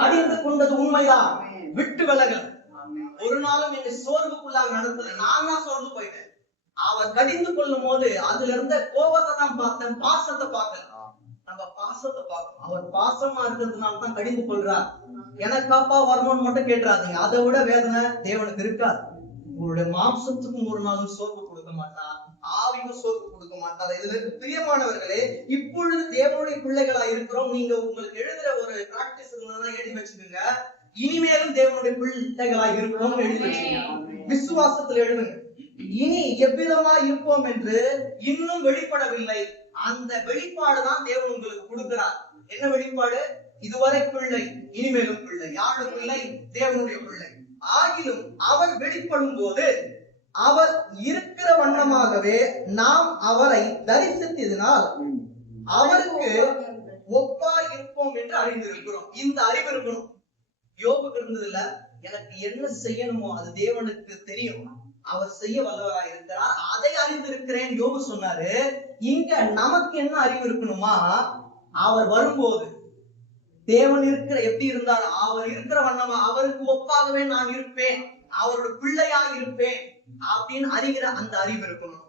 கடிந்து கொண்டது உண்மைதான். விட்டு விலகல். ஒரு நாளும் என்னை சோர்வுக்குள்ளாக நடத்தல. நான் தான் சோர்ந்து போயிட்டேன். அவர் கடிந்து கொள்ளும் போது அதுல இருந்த கோபத்தை தான் பார்த்தேன், பாசத்தை பார்க்கல. நம்ம பாசத்தை பார்க்கணும். அவர் பாசமா இருக்கிறதுனால தான் கடிந்து கொள்றார். எனக்காப்பா வரணும்னு மட்டும் கேட்டுறாதீங்க. அதை விட வேதனை தேவனுக்கு இருக்காது. உங்களுடைய மாம்சத்துக்கும் ஒரு நாளும் சோர்வு கொடுக்க மாட்டார், ஆவிக்கும் சோர்வு கொடுக்க மாட்டார். இதுல பிரியமானவர்களே, இப்பொழுது தேவனுடைய பிள்ளைகளா இருக்கிறோம். நீங்க உங்களுக்கு எழுதுற ஒரு பிராக்டிஸ் இருந்ததுன்னா எழுதி வச்சுக்கோங்க. இனிமேலும் தேவனுடைய பிள்ளைகளா இருப்போம் எழுதி வச்சுக்கோங்க. விசுவாசத்துல எழுதுங்க. இனி எவ்விதமா இருப்போம் என்று இன்னும் வெளிப்படவில்லை. அந்த வெளிப்பாடுதான் தேவன் உங்களுக்கு கொடுக்கிறார். என்ன வெளிப்பாடு? இதுவரை பிள்ளை, இனிமேலும் பிள்ளை. யாரும் பிள்ளை? தேவனுடைய பிள்ளை. ஆகிலும் அவர் வெளிப்படும் போது அவர் இருக்கிற வண்ணமாகவே நாம் அவரை தரிசித்ததினால் அவருக்கு ஒப்பா இருப்போம் என்று அறிந்திருக்கிறோம். இந்த அறிவு இருக்கணும். யோபுக்கு இருந்தது இல்ல, எனக்கு என்ன செய்யணுமோ அது தேவனுக்கு தெரியும், அவர் செய்ய வல்லவராக இருக்கிறார், அதை அறிந்திருக்கிறேன் யோபு சொன்னாரு. இங்க நமக்கு என்ன அறிவு இருக்கணுமா? அவர் வரும்போது தேவன் இருக்கிற எப்படி இருந்தார், அவர் இருக்கிற வண்ணமா அவருக்கு ஒப்பாகவே நான் இருப்பேன், அவரோட பிள்ளையா இருப்பேன் அப்படின்னு அறிகிற அந்த அறிவு இருக்கணும்.